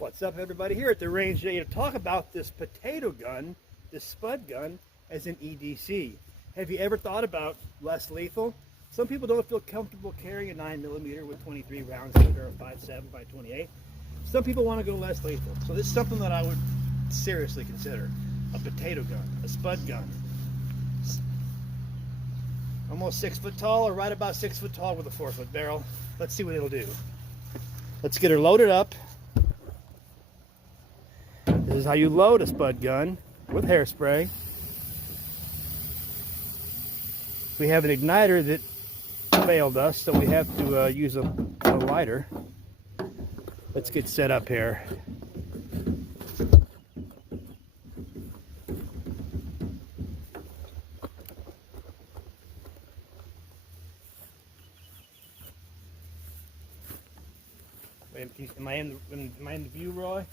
What's up, everybody? Here at the range today to talk about this potato gun, this Spud gun, as an EDC. Have you ever thought about less lethal? Some people don't feel comfortable carrying a 9mm with 23 rounds in it, or a 5.7 by 28. Some people want to go less lethal. So this is something that I would seriously consider. A potato gun, a Spud gun. Almost 6 foot tall, or right about 6 foot tall with a 4-foot barrel. Let's see what it'll do. Let's get her loaded up. This is how you load a Spud gun with hairspray. We have an igniter that failed us, so we have to use a lighter. Let's get set up here. Am I in the view, Roy?